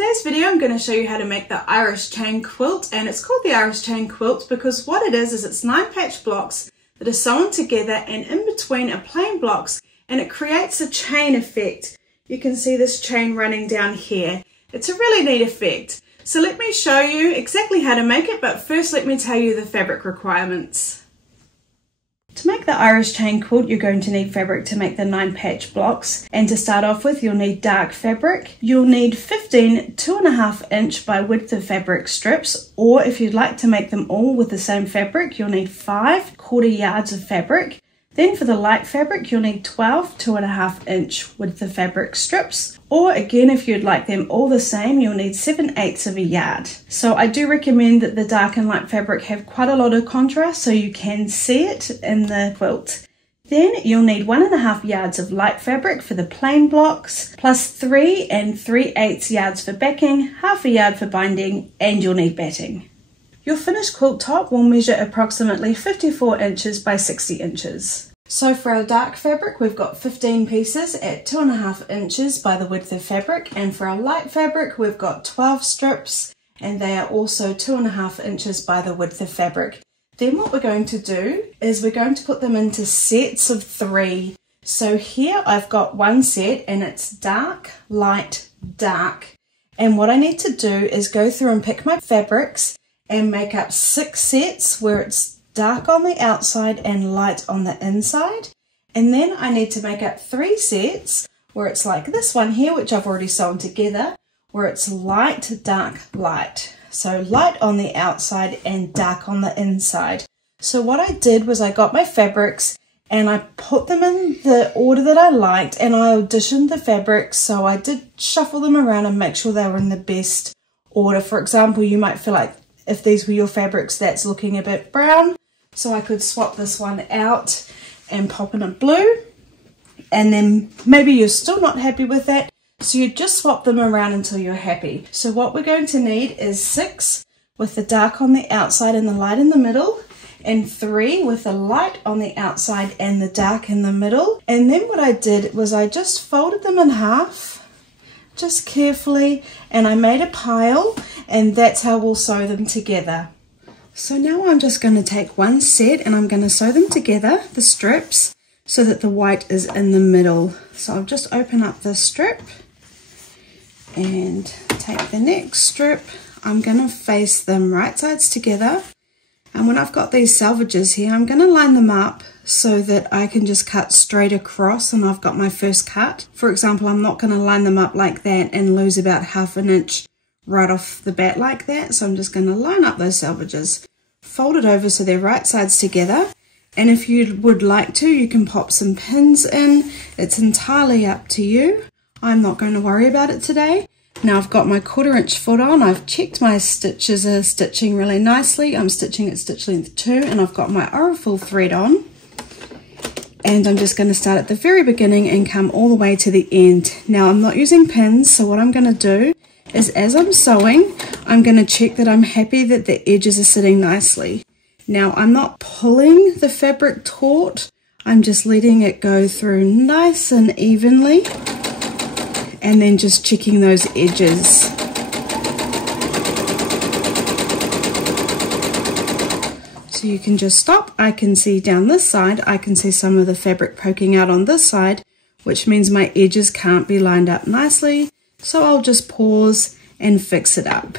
today's video I'm going to show you how to make the Irish Chain Quilt, and it's called the Irish Chain Quilt because what it is it's 9 patch blocks that are sewn together and in between are plain blocks, and it creates a chain effect. You can see this chain running down here. It's a really neat effect. So let me show you exactly how to make it, but first let me tell you the fabric requirements. To make the Irish Chain Quilt, you're going to need fabric to make the 9 patch blocks. And to start off with, you'll need dark fabric. You'll need 15 2.5 inch by width of fabric strips, or if you'd like to make them all with the same fabric, you'll need 5 1/4 yards of fabric. Then for the light fabric, you'll need 12 2.5 inch width of fabric strips, or again, if you'd like them all the same, you'll need 7/8 of a yard. So I do recommend that the dark and light fabric have quite a lot of contrast so you can see it in the quilt. Then you'll need 1.5 yards of light fabric for the plain blocks, plus 3 3/8 yards for backing, 1/2 yard for binding, and you'll need batting. Your finished quilt top will measure approximately 54 inches by 60 inches. So for our dark fabric, we've got 15 pieces at 2.5 inches by the width of fabric, and for our light fabric, we've got 12 strips, and they are also 2.5 inches by the width of fabric. Then what we're going to do is we're going to put them into sets of 3. So here I've got one set, and it's dark, light, dark. And what I need to do is go through and pick my fabrics and make up 6 sets where it's dark on the outside and light on the inside. And then I need to make up 3 sets where it's like this one here, which I've already sewn together, where it's light, dark, light. So light on the outside and dark on the inside. So what I did was I got my fabrics and I put them in the order that I liked, and I auditioned the fabrics, so I did shuffle them around and make sure they were in the best order. For example, you might feel like if these were your fabrics that's looking a bit brown, so I could swap this one out and pop in a blue, and then maybe you're still not happy with that, so you just swap them around until you're happy. So what we're going to need is 6 with the dark on the outside and the light in the middle, and 3 with the light on the outside and the dark in the middle. And then what I did was I just folded them in half just carefully, and I made a pile, and that's how we'll sew them together. So now I'm just going to take one set and I'm going to sew them together, the strips, so that the white is in the middle. So I'll just open up this strip and take the next strip. I'm going to face them right sides together, and when I've got these selvages here, I'm going to line them up so that I can just cut straight across and I've got my first cut. For example, I'm not going to line them up like that and lose about 1/2 inch right off the bat like that. So I'm just going to line up those selvages, fold it over so they're right sides together. And if you would like to, you can pop some pins in. It's entirely up to you. I'm not going to worry about it today. Now I've got my 1/4 inch foot on. I've checked my stitches are stitching really nicely. I'm stitching at stitch length 2, and I've got my Oracle thread on. And I'm just going to start at the very beginning and come all the way to the end. Now I'm not using pins, so what I'm going to do is as I'm sewing, I'm going to check that I'm happy that the edges are sitting nicely. Now I'm not pulling the fabric taut, I'm just letting it go through nice and evenly, and then just checking those edges. So you can just stop. I can see down this side, I can see some of the fabric poking out on this side, which means my edges can't be lined up nicely. So I'll just pause and fix it up.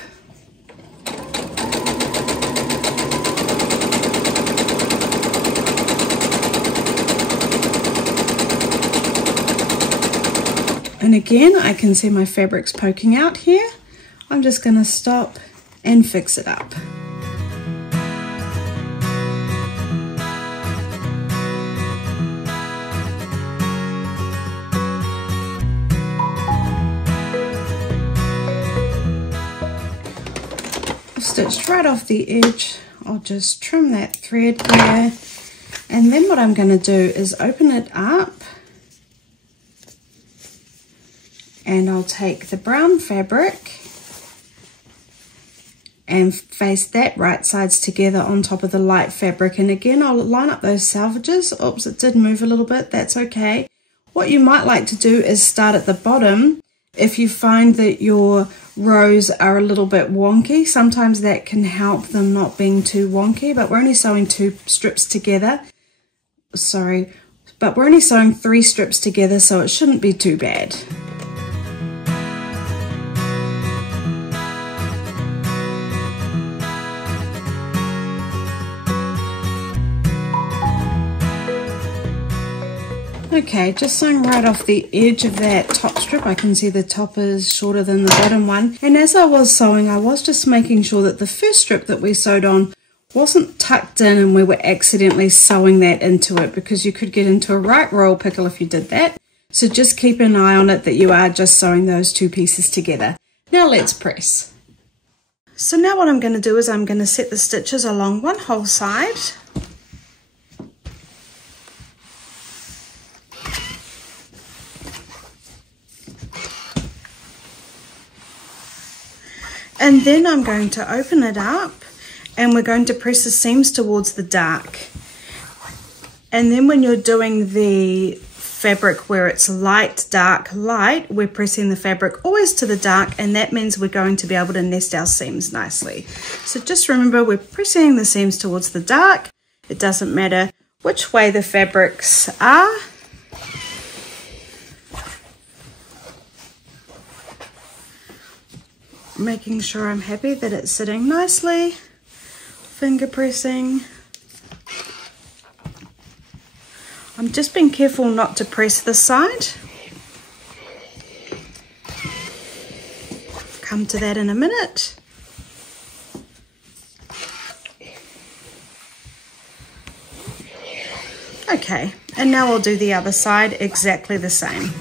And again, I can see my fabrics poking out here. I'm just going to stop and fix it up. Stitched right off the edge. I'll just trim that thread there, and then what I'm going to do is open it up, and I'll take the brown fabric and face that right sides together on top of the light fabric. And again, I'll line up those selvages. Oops, it did move a little bit, that's okay. What you might like to do is start at the bottom If you find that your rows are a little bit wonky, sometimes that can help them not being too wonky, but we're only sewing 2 strips together. Sorry, but we're only sewing 3 strips together, so it shouldn't be too bad. Okay, just sewing right off the edge of that top strip. I can see the top is shorter than the bottom one. And as I was sewing, I was just making sure that the first strip that we sewed on wasn't tucked in and we were accidentally sewing that into it, because you could get into a right royal pickle if you did that. So just keep an eye on it that you are just sewing those 2 pieces together. Now let's press. So now what I'm going to do is I'm going to set the stitches along one whole side. And then I'm going to open it up and we're going to press the seams towards the dark. And then when you're doing the fabric where it's light, dark, light, we're pressing the fabric always to the dark, and that means we're going to be able to nest our seams nicely. So just remember, we're pressing the seams towards the dark. It doesn't matter which way the fabrics are. Making sure I'm happy that it's sitting nicely, finger pressing. I'm just being careful not to press this side. Come to that in a minute. Okay, and now I'll do the other side exactly the same.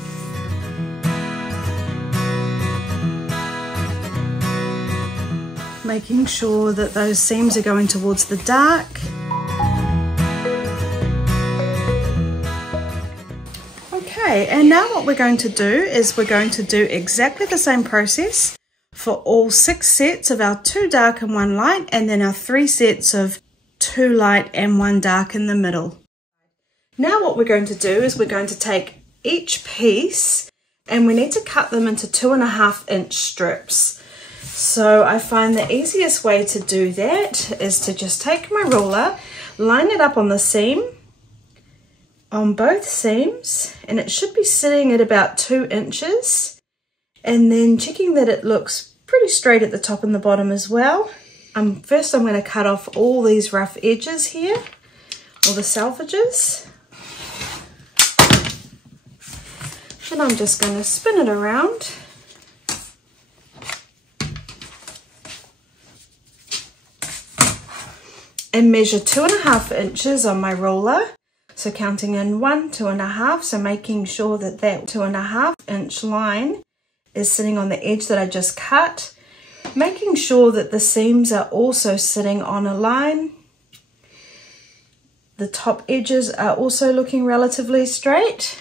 Making sure that those seams are going towards the dark. Okay, and now what we're going to do is we're going to do exactly the same process for all 6 sets of our 2 dark and 1 light, and then our 3 sets of 2 light and 1 dark in the middle. Now what we're going to do is we're going to take each piece and we need to cut them into 2.5 inch strips. So I find the easiest way to do that is to just take my ruler, line it up on the seam, on both seams, and it should be sitting at about 2 inches, and then checking that it looks pretty straight at the top and the bottom as well. First I'm going to cut off all these rough edges here, or the selvages. And I'm just going to spin it around. And measure 2.5 inches on my ruler. So counting in 1, 2.5, so making sure that that 2.5 inch line is sitting on the edge that I just cut. Making sure that the seams are also sitting on a line. The top edges are also looking relatively straight.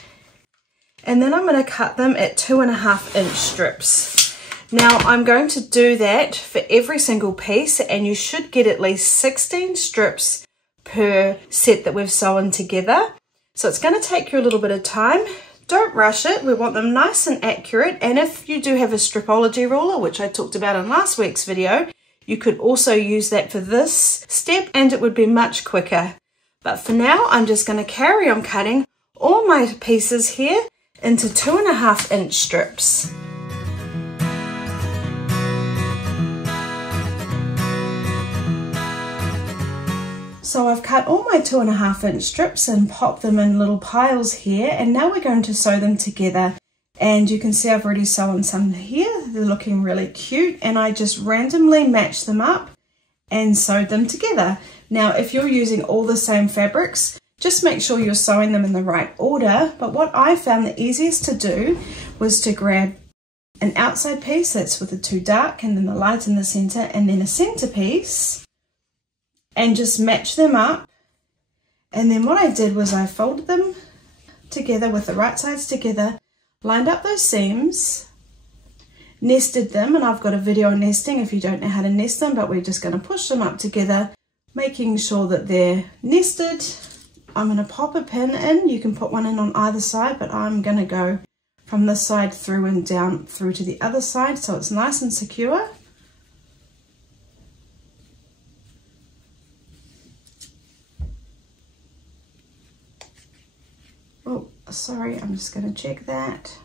And then I'm going to cut them at 2.5 inch strips. Now I'm going to do that for every single piece, and you should get at least 16 strips per set that we've sewn together. So it's going to take you a little bit of time. Don't rush it. We want them nice and accurate. And if you do have a stripology ruler, which I talked about in last week's video, you could also use that for this step and it would be much quicker. But for now, I'm just going to carry on cutting all my pieces here into 2.5 inch strips. So I've cut all my 2.5 inch strips and popped them in little piles here, and now we're going to sew them together. And you can see I've already sewn some here. They're looking really cute, and I just randomly matched them up and sewed them together. Now if you're using all the same fabrics, just make sure you're sewing them in the right order. But what I found the easiest to do was to grab an outside piece that's with the 2 dark and then the light in the center, and then a center piece, and just match them up. And then what I did was I folded them together with the right sides together, lined up those seams, nested them, and I've got a video on nesting if you don't know how to nest them, but we're just going to push them up together, making sure that they're nested. I'm going to pop a pin in. You can put one in on either side, but I'm going to go from this side through and down through to the other side, so it's nice and secure. Oh, sorry, I'm just going to check that.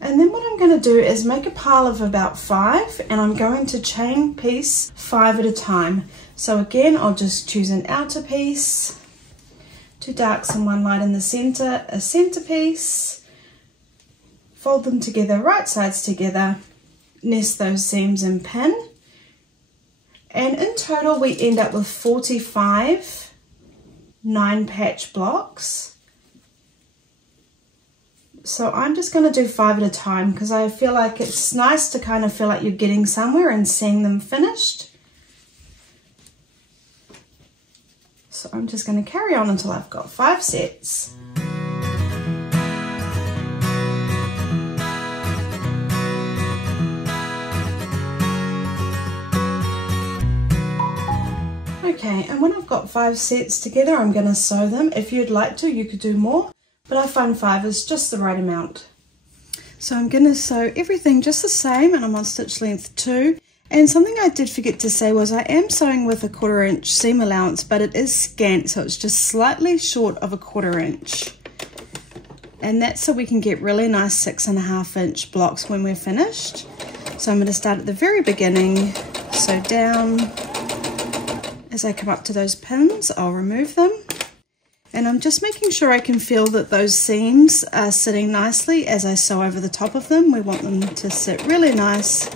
And then what I'm going to do is make a pile of about 5, and I'm going to chain piece 5 at a time. So again, I'll just choose an outer piece, 2 darks and 1 light in the center, a center piece, fold them together, right sides together, nest those seams and pin. And in total, we end up with 45 9-patch blocks. So I'm just going to do 5 at a time because I feel like it's nice to kind of feel like you're getting somewhere and seeing them finished. So I'm just going to carry on until I've got 5 sets. Okay, and when I've got 5 sets together, I'm going to sew them. If you'd like to, you could do more, but I find 5 is just the right amount. So I'm going to sew everything just the same, and I'm on stitch length 2. And something I did forget to say was I am sewing with a 1/4 inch seam allowance, but it is scant, so it's just slightly short of a 1/4 inch. And that's so we can get really nice 6.5 inch blocks when we're finished. So I'm going to start at the very beginning, sew down. As I come up to those pins, I'll remove them. And I'm just making sure I can feel that those seams are sitting nicely as I sew over the top of them. We want them to sit really nice.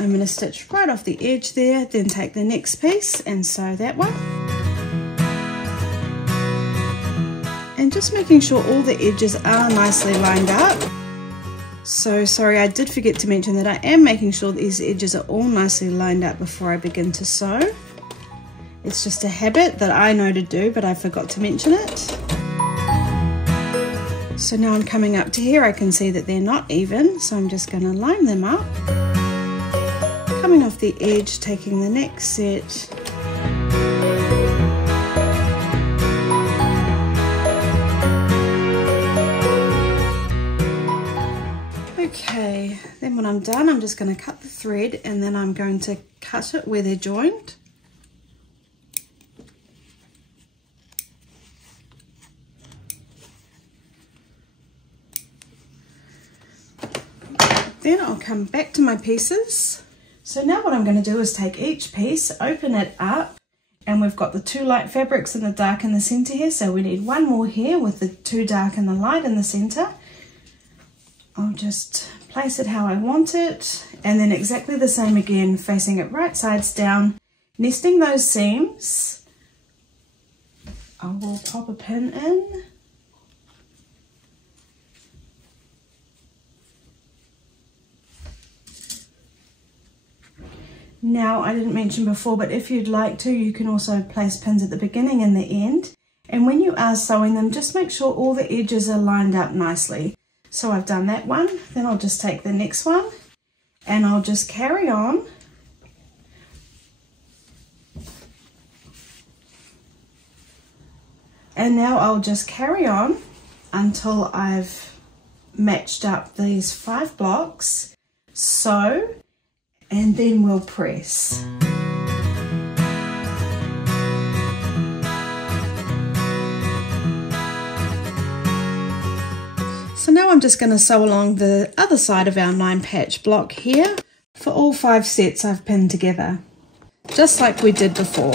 I'm going to stitch right off the edge there, then take the next piece and sew that one. And just making sure all the edges are nicely lined up. So sorry, I did forget to mention that I am making sure these edges are all nicely lined up before I begin to sew. It's just a habit that I know to do, but I forgot to mention it. So now I'm coming up to here, I can see that they're not even, so I'm just going to line them up. Coming off the edge, taking the next set. Okay, then when I'm done, I'm just going to cut the thread and then I'm going to cut it where they're joined. Then I'll come back to my pieces. So now what I'm going to do is take each piece, open it up, and we've got the 2 light fabrics and the dark in the center here, so we need 1 more here with the 2 dark and the light in the center. I'll just place it how I want it, and then exactly the same again, facing it right sides down, nesting those seams. I will pop a pin in. Now, I didn't mention before, but if you'd like to, you can also place pins at the beginning and the end. And when you are sewing them, just make sure all the edges are lined up nicely. So I've done that one, then I'll just take the next one and I'll just carry on. And now I'll just carry on until I've matched up these 5 blocks, sew, and then we'll press. So now I'm just going to sew along the other side of our 9-patch block here for all 5 sets I've pinned together, just like we did before.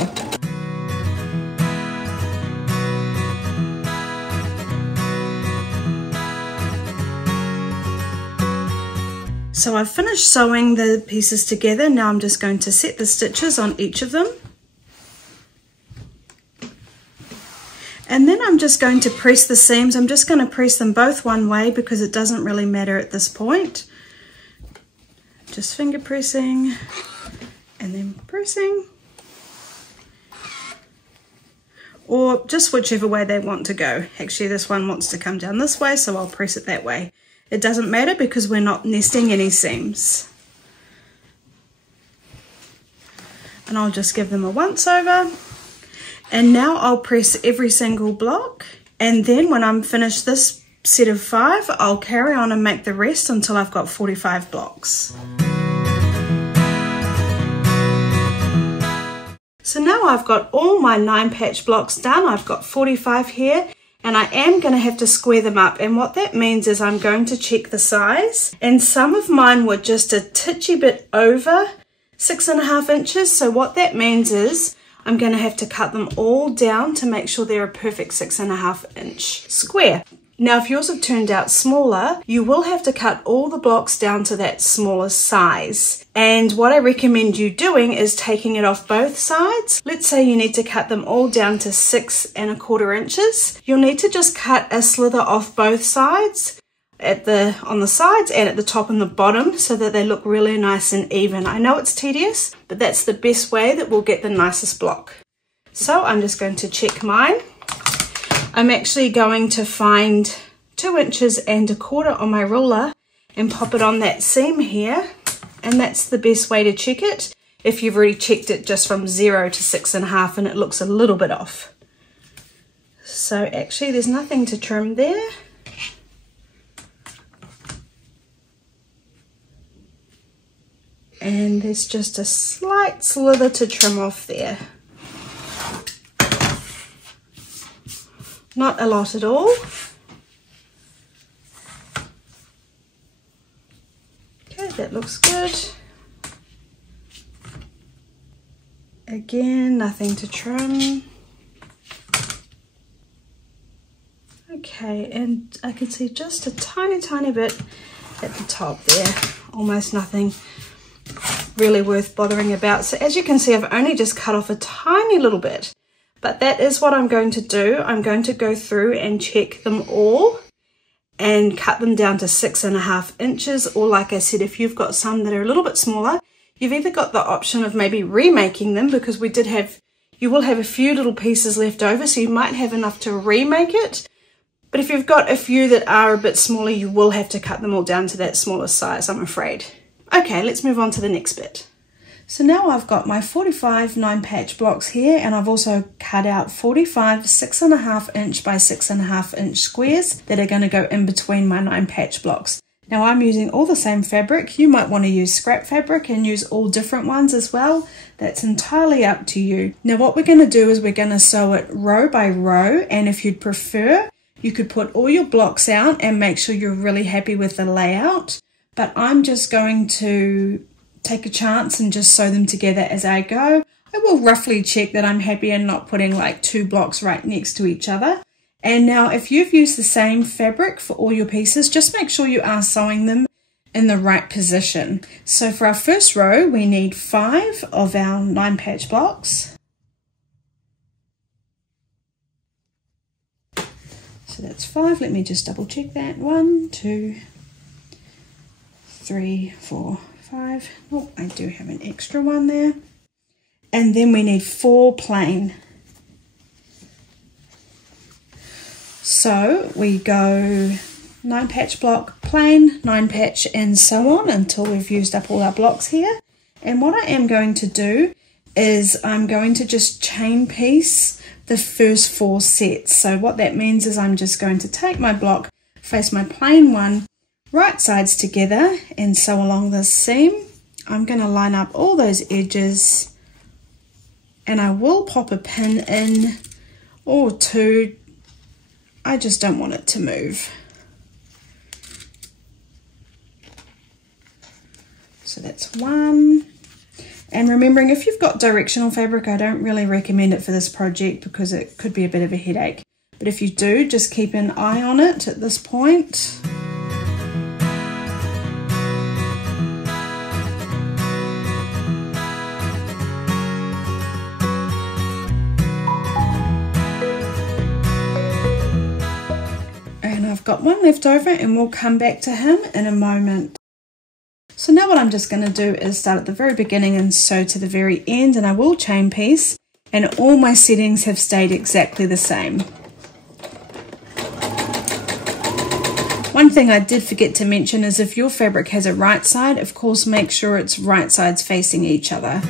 So I've finished sewing the pieces together. Now I'm just going to set the stitches on each of them. And then I'm just going to press the seams. I'm just going to press them both one way because it doesn't really matter at this point. Just finger pressing and then pressing. Or just whichever way they want to go. Actually, this one wants to come down this way, so I'll press it that way. It doesn't matter because we're not nesting any seams. and I'll just give them a once over. And now I'll press every single block, and then when I'm finished this set of 5, I'll carry on and make the rest until I've got 45 blocks. So now I've got all my 9 patch blocks done. I've got 45 here, and I am going to have to square them up, and what that means is I'm going to check the size, and some of mine were just a titchy bit over 6.5 inches. So what that means is I'm going to have to cut them all down to make sure they're a perfect 6.5 inch square. Now, if yours have turned out smaller, you will have to cut all the blocks down to that smaller size. And what I recommend you doing is taking it off both sides. Let's say you need to cut them all down to 6.25 inches. You'll need to just cut a slither off both sides, on the sides and at the top and the bottom, so that they look really nice and even. I know it's tedious, but that's the best way that we'll get the nicest block. So I'm just going to check mine. I'm actually going to find 2.25 inches on my ruler and pop it on that seam here, and that's the best way to check it if you've already checked it just from 0 to 6.5 and it looks a little bit off. So actually there's nothing to trim there. And there's just a slight slither to trim off there. Not a lot at all. Okay, that looks good. Again, nothing to trim. Okay, and I can see just a tiny bit at the top there. Almost nothing really worth bothering about. So as you can see, I've only just cut off a tiny little bit. But that is what I'm going to do. I'm going to go through and check them all and cut them down to 6.5 inches. Or like I said, if you've got some that are a little bit smaller, you've either got the option of maybe remaking them, because you will have a few little pieces left over, so you might have enough to remake it. But if you've got a few that are a bit smaller, you will have to cut them all down to that smaller size, I'm afraid. Okay, let's move on to the next bit. So now I've got my 45 9 patch blocks here, and I've also cut out 45 6.5 inch by 6.5 inch squares that are going to go in between my 9 patch blocks. Now I'm using all the same fabric. You might want to use scrap fabric and use all different ones as well. That's entirely up to you. Now what we're going to do is we're going to sew it row by row, and if you'd prefer, you could put all your blocks out and make sure you're really happy with the layout. But I'm just going to take a chance and just sew them together as I go. I will roughly check that I'm happy and not putting like 2 blocks right next to each other. And now if you've used the same fabric for all your pieces, just make sure you are sewing them in the right position. So for our first row, we need 5 of our 9 patch blocks. So that's 5. Let me just double check that. 1, 2, 3, 4, 5. Oh, I do have an extra one there. And then we need 4 plain. So we go 9 patch block, plain, 9 patch, and so on until we've used up all our blocks here. And what I am going to do is I'm going to just chain piece the first 4 sets. So what that means is I'm just going to take my block, face my plain one, right sides together, and sew along this seam. I'm going to line up all those edges, and I will pop a pin in or 2. I just don't want it to move. So that's 1. And remembering, if you've got directional fabric, I don't really recommend it for this project because it could be a bit of a headache. But if you do, just keep an eye on it at this point. I've got one left over, and we'll come back to him in a moment. So now what I'm just going to do is start at the very beginning and sew to the very end, and I will chain piece, and all my settings have stayed exactly the same. One thing I did forget to mention is if your fabric has a right side, of course make sure it's right sides facing each other.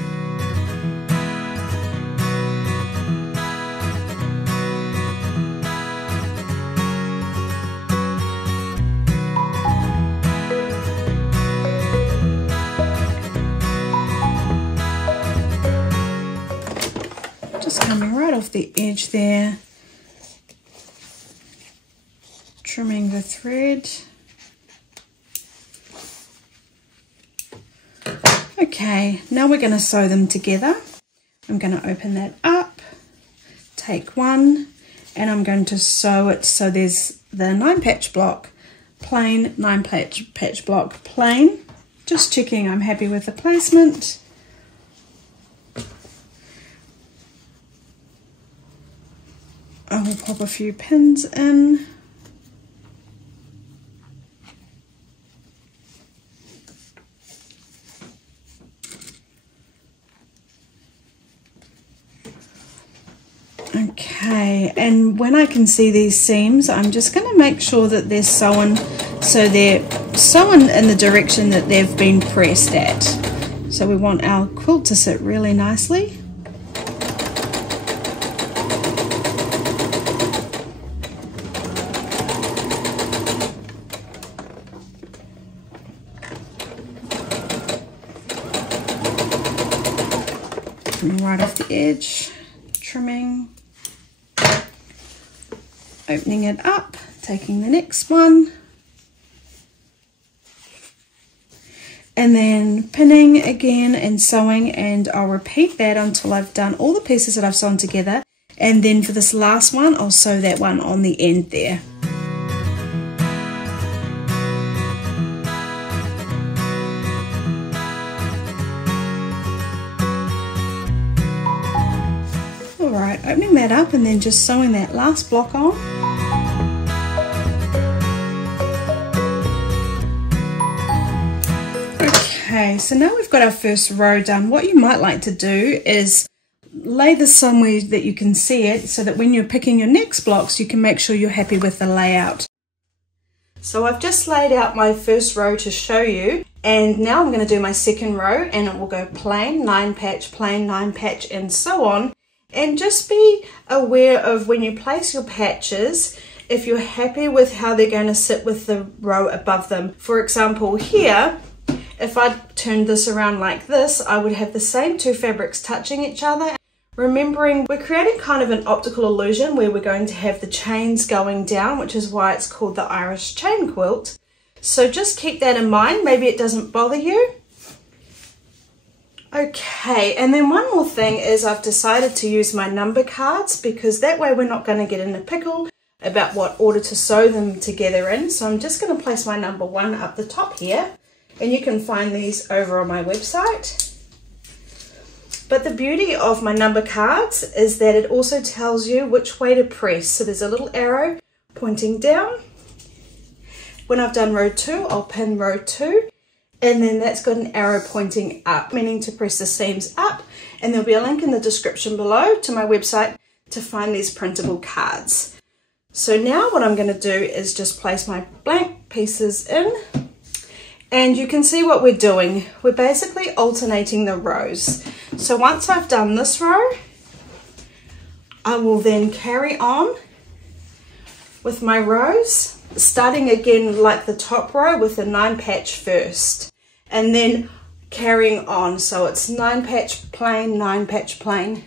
Just coming right off the edge there, trimming the thread. Okay, now we're going to sew them together. I'm going to open that up, take one, and I'm going to sew it so there's the 9 patch block plain, 9 patch block plain. Just checking I'm happy with the placement. I will pop a few pins in. Okay, and when I can see these seams, I'm just going to make sure that they're sewn, so they're sewn in the direction that they've been pressed at. So we want our quilt to sit really nicely. And right off the edge, trimming. Opening it up, taking the next one, and then pinning again and sewing, and I'll repeat that until I've done all the pieces that I've sewn together, and then for this last one I'll sew that one on the end there. Alright, opening that up and then just sewing that last block on. Okay, so now we've got our first row done. What you might like to do is lay this somewhere that you can see it, so that when you're picking your next blocks you can make sure you're happy with the layout. So I've just laid out my first row to show you, and now I'm going to do my second row, and it will go plain, 9 patch, plain, 9 patch, and so on. And just be aware of when you place your patches, if you're happy with how they're going to sit with the row above them. For example, here, if I turned this around like this, I would have the same 2 fabrics touching each other. Remembering we're creating kind of an optical illusion where we're going to have the chains going down, which is why it's called the Irish Chain Quilt. So just keep that in mind. Maybe it doesn't bother you. Okay, and then one more thing is I've decided to use my number cards, because that way we're not going to get in a pickle about what order to sew them together in. So I'm just going to place my number 1 up the top here, and you can find these over on my website. But the beauty of my number cards is that it also tells you which way to press. So there's a little arrow pointing down. When I've done row 2, I'll pin row 2. And then that's got an arrow pointing up, meaning to press the seams up. And there'll be a link in the description below to my website to find these printable cards. So now what I'm going to do is just place my blank pieces in. And you can see what we're doing. We're basically alternating the rows. So once I've done this row, I will then carry on with my rows, starting again like the top row with a 9 patch first, and then carrying on. So it's 9 patch plain, 9 patch plain,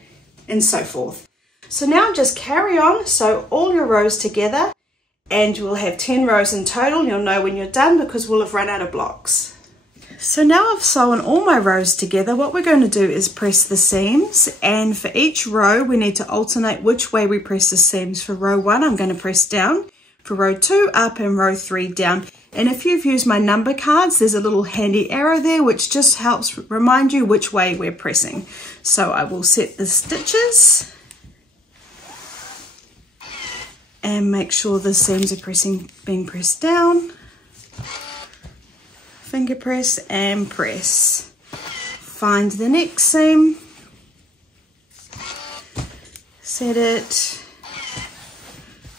and so forth. So now just carry on, sew all your rows together, and you will have 10 rows in total. You'll know when you're done because we'll have run out of blocks. So now I've sewn all my rows together. What we're going to do is press the seams, and for each row we need to alternate which way we press the seams. For row 1 I'm going to press down, for row 2 up, and row 3 down. And if you've used my number cards, there's a little handy arrow there which just helps remind you which way we're pressing. So I will set the stitches and make sure the seams are being pressed down. Finger press and press. Find the next seam, set it,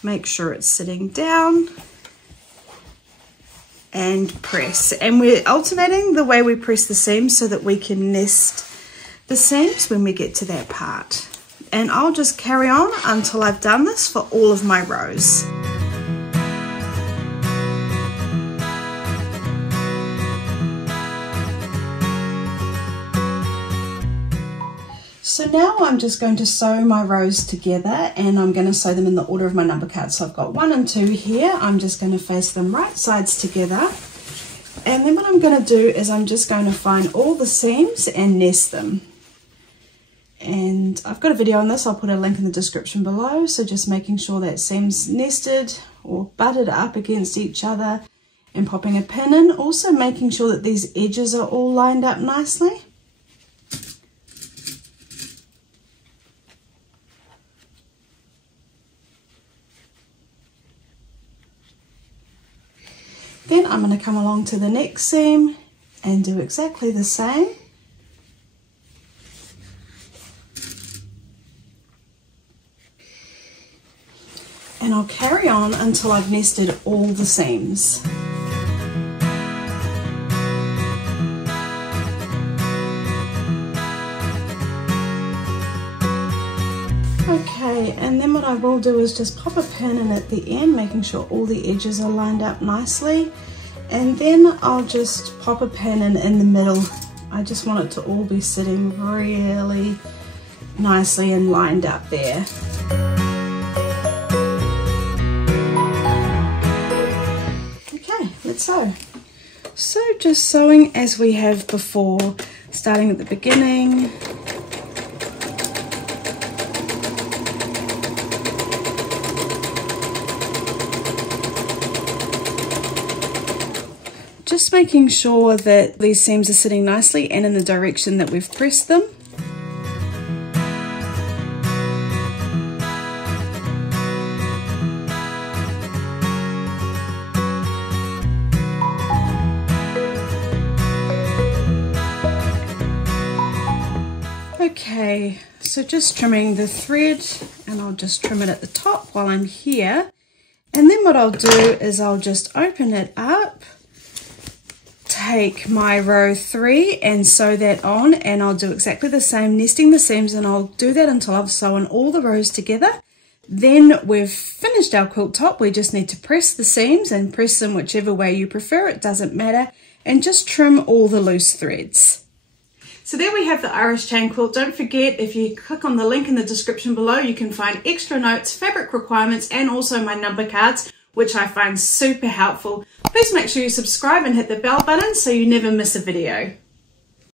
make sure it's sitting down, and press. And we're alternating the way we press the seams so that we can nest the seams when we get to that part. And I'll just carry on until I've done this for all of my rows. So now I'm just going to sew my rows together, and I'm going to sew them in the order of my number cards. So I've got 1 and 2 here. I'm just going to face them right sides together. And then what I'm going to do is I'm just going to find all the seams and nest them. And I've got a video on this. I'll put a link in the description below. So just making sure that seam's nested or butted up against each other and popping a pin in. Also making sure that these edges are all lined up nicely. Then I'm going to come along to the next seam and do exactly the same. And I'll carry on until I've nested all the seams. Okay, and then what I will do is just pop a pin in at the end, making sure all the edges are lined up nicely. And then I'll just pop a pin in the middle. I just want it to all be sitting really nicely and lined up there. Okay, let's sew. So just sewing as we have before, starting at the beginning. Just making sure that these seams are sitting nicely and in the direction that we've pressed them. Okay, so just trimming the thread, and I'll just trim it at the top while I'm here. And then what I'll do is I'll just open it up, take my row 3 and sew that on, and I'll do exactly the same, nesting the seams, and I'll do that until I've sewn all the rows together. Then we've finished our quilt top. We just need to press the seams, and press them whichever way you prefer, it doesn't matter, and just trim all the loose threads. So there we have the Irish Chain Quilt. Don't forget, if you click on the link in the description below, you can find extra notes, fabric requirements, and also my number cards, which I find super helpful. Please make sure you subscribe and hit the bell button so you never miss a video.